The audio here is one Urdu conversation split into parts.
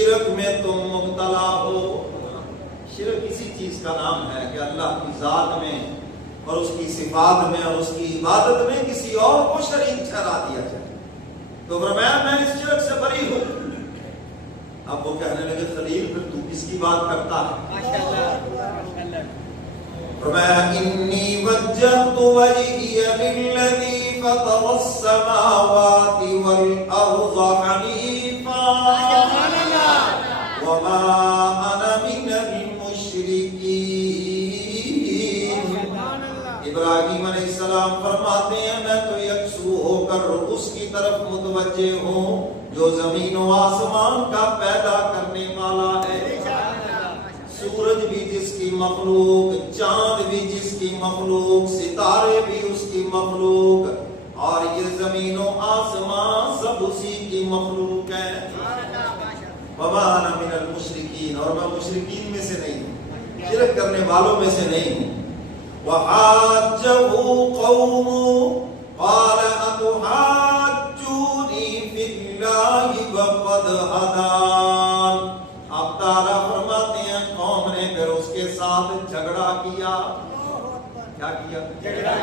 شرک میں تم مبتلا ہو. شرک اسی چیز کا نام ہے کہ اللہ کی ذات میں اور اس کی صفات میں اور اس کی عبادت میں کسی اور کو شریک ٹھہرا دیا جائے. تو فرمایا میں اس شرک سے بری ہوں. اب وہ کہنے لگے خلیل پھر تو کس کی بات کرتا ہے؟ فرمایا انی وجہت وجہی للذی فطر السماوات والارض حنیفا وما انا من المشرکین. ابراہیم علیہ السلام فرماتے ہیں میں تو یکسو ہو کر اس کی طرف متوجہ ہوں جو زمین و آسمان کا پیدا کرنے والا ہے. سورج بھی جس کی مخلوق، چاند بھی جس کی مخلوق، ستارے بھی اس کی مخلوق، اور یہ زمین و آسمان سب اسی کی مخلوق ہے. وما انا من المشرکین، اور میں مشرکین میں سے نہیں ہوں، شرک کرنے والوں میں سے نہیں ہوں. وحاجہ قوم قال اتحاجونی فی اللہ وقد ہدان. اب تعالیٰ فرماتے ہیں قوم نے پھر اس کے ساتھ جھگڑا کیا. کیا کیا؟ جھگڑا.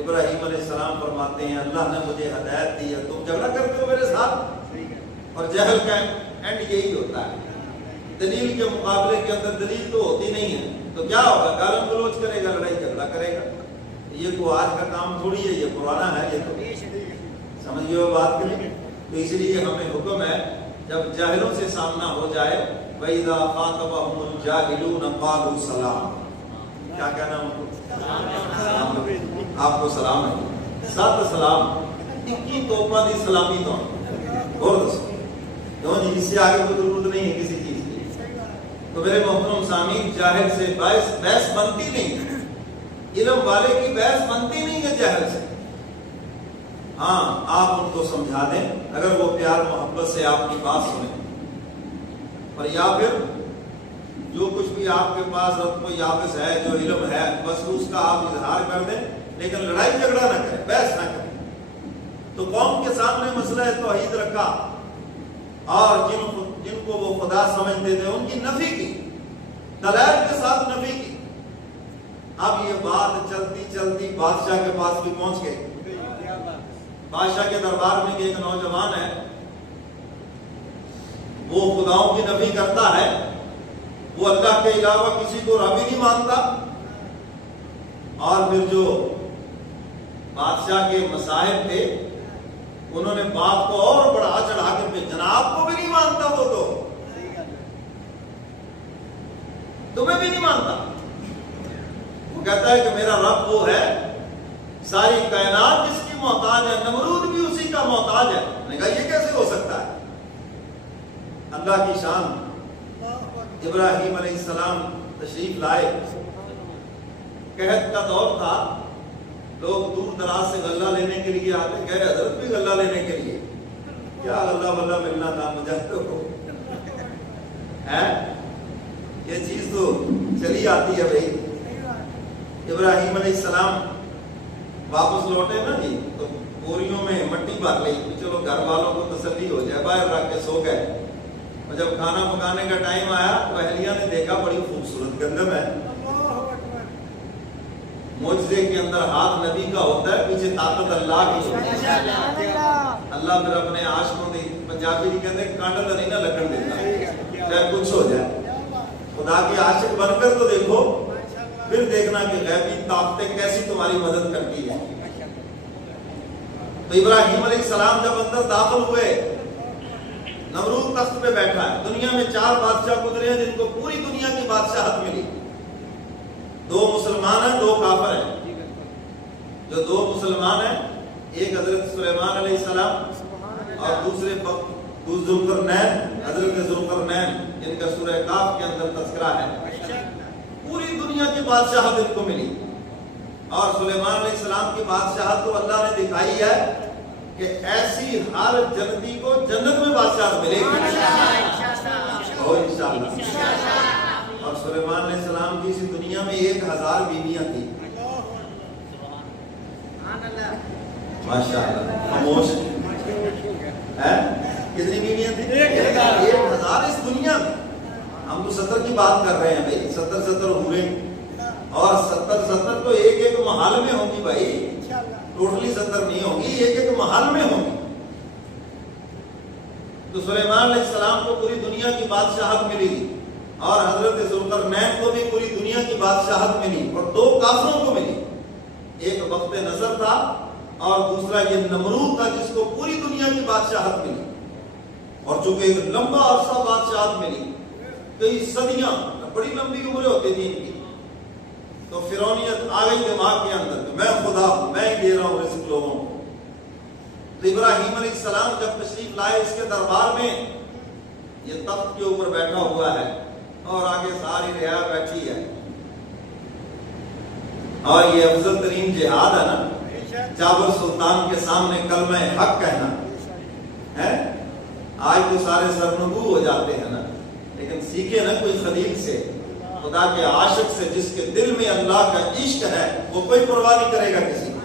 ابراہیم علیہ السلام فرماتے ہیں اللہ نے مجھے ہدایت دی ہے، تم جھگڑا کرتے ہو میرے ساتھ. اور جہل کا اینڈ یہی ہوتا ہے، دلیل کے مقابلے کے اندر دلیل تو ہوتی نہیں ہے تو کیا ہوگا؟ گالم گلوچ کرے گا، لڑائی جھگڑا کرے گا. یہ کوئی آج کا کام تھوڑی ہے، یہ پرانا ہے. یہ تو سمجھیے بات کریں. تو اس لیے ہمیں حکم ہے جب جاہلوں سے سامنا ہو جائے وَإِذَا خَاطَبَهُمُ الْجَاهِلُونَ قَالُوا سَلَامًا. کیا کہنا ان کو؟ آپ کو سلام ہے. سات سلام اکی توپا دی سلامی تو اور دسو کیوں جی، اس سے آگے تو ضرورت نہیں ہے کسی چیز کی. تو میرے محترم سامعین، جاہل سے بحث بنتی نہیں، علم والے کی بحث بنتی نہیں ہے جاہل سے. ہاں آپ ان کو سمجھا دیں اگر وہ پیار محبت سے آپ کی بات سنیں، اور یا پھر جو کچھ بھی آپ کے پاس رتب و یابس ہے، جو علم ہے، بس اس کا آپ اظہار کر دیں، لیکن لڑائی جھگڑا نہ کریں، بحث نہ کریں. تو قوم کے سامنے مسئلہ توحید رکھا اور جن کو وہ خدا سمجھتے تھے ان کی نفی کی، دلائل کے ساتھ نفی کی. اب یہ بات چلتی چلتی بادشاہ کے پاس بھی پہنچ گئی. بادشاہ کے دربار میں ایک نوجوان ہے، وہ خداؤں کی نفی کرتا ہے، وہ اللہ کے علاوہ کسی کو رب ہی نہیں مانتا. اور پھر جو بادشاہ کے مصاحب تھے انہوں نے بات کو اور بڑھا چڑھا کے پہ جناب کو بھی نہیں مانتا، وہ تو تمہیں بھی نہیں مانتا. وہ کہتا ہے کہ میرا رب وہ ہے ساری کائنات جس کی محتاج ہے، نمرود بھی اسی کا محتاج ہے. نے کہا یہ کیسے ہو سکتا ہے؟ اللہ کی شان. ابراہیم علیہ السلام تشریف لائے، قحط کا دور تھا، لوگ دور دراز سے غلہ لینے کے لیے آتے. کہے حضرت بھی غلہ لینے کے لیے؟ کیا غلہ ولا ملنا تھا مجھے تو ہے، یہ چیز تو چلی آتی ہے بھائی. ابراہیم علیہ السلام واپس لوٹے نا جی، تو بوریوں میں مٹی بھر لی، چلو گھر والوں کو تسلی ہو جائے، باہر رکھ کے سو گئے. اور جب کھانا پکانے کا ٹائم آیا تو اہلیہ نے دیکھا بڑی خوبصورت گندم ہے. معجزے کے اندر ہاتھ نبی کا ہوتا ہے، پیچھے طاقت اللہ کی ہوتی ہے. اللہ پھر اپنے عاشقوں دی، پنجابی جی کہتے ہیں کانٹا تو نہیں نہ لگن دیتا، چاہے کچھ ہو جائے. خدا کے عاشق بن کر تو دیکھو، پھر دیکھنا کہ غیبی طاقتیں کیسی تمہاری مدد کرتی ہیں. تو ابراہیم علیہ السلام جب اندر داخل ہوئے، نمرود تخت پہ بیٹھا ہے. دنیا میں 4 بادشاہ گزرے ہیں جن کو پوری دنیا کی بادشاہت ملی. 2 مسلمان ہیں، 2 کافر ہیں. جو 2 مسلمان ہیں، ایک حضرت سلیمان علیہ السلام اور دوسرے ذوالقرنین، حضرت ذوالقرنین، جن کا سورہ کاف کے اندر تذکرہ ہے. پوری دنیا کی بادشاہت ان کو ملی. اور سلیمان علیہ السلام کی بادشاہت تو اللہ نے دکھائی ہے کہ ایسی ہر جنتی کو جنت میں بادشاہت ملے گی انشاءاللہ. اور سلیمان علیہ السلام کی اسی دنیا میں 1000 بیویاں تھیں. ماشاءاللہ خاموش ہے. کتنی بیویاں تھیں؟ 1000 اور اس دنیا میں ہم تو 70 کی بات کر رہے ہیں بھائی، 70 ہورے، اور 70 تو ایک محل میں ہوں گی بھائی، ٹوٹلی 70 نہیں ہوگی، ایک محل میں ہوں گی۔ تو سلیمان علیہ السلام کو پوری دنیا کی بادشاہت ملی، اور حضرت ذوالقرنین کو بھی پوری دنیا کی بادشاہت ملی، اور 2 کافروں کو ملی، ایک وقت نظر تھا اور دوسرا یہ نمرود تھا جس کو پوری دنیا کی بادشاہت ملی، اور چونکہ ایک لمبا عرصہ بادشاہت ملی، کئی صدیاں، بڑی لمبی عمریں ہوتی تھی ان کی، تو فرعونیت آ گئی دماغ کے اندر کہ میں خدا ہوں، میں ہی دے رہا ہوں رزق لوگوں کو۔ تو ابراہیم علیہ السلام جب تشریف لائے اس کے دربار میں، یہ تخت کے اوپر بیٹھا ہوا ہے اور آگے ساری رعایا بیٹھی ہے، اور یہ افضل ترین جہاد ہے نا، جابر سلطان کے سامنے کلمہ حق کہنا ہے۔ آج تو سارے سرنگو ہو جاتے ہیں نا، لیکن سیکھے نا کوئی خلیل سے، خدا کے عاشق سے، جس کے دل میں اللہ کا عشق ہے، وہ کوئی پرواہ نہیں کرے گا کسی کو،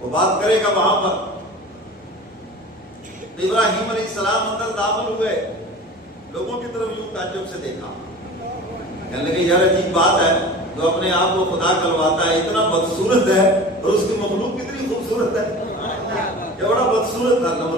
وہ بات کرے گا وہاں پر۔ ابراہیم علیہ السلام اندر داخل ہوئے، لوگوں کی طرف یوں تعجب سے دیکھا، کہنے لگے یار عجیب بات ہے، جو اپنے آپ کو خدا کہلواتا ہے اتنا بدصورت ہے، اور اس کی مخلوق کتنی خوبصورت ہے، یہ بڑا بدصورت تھا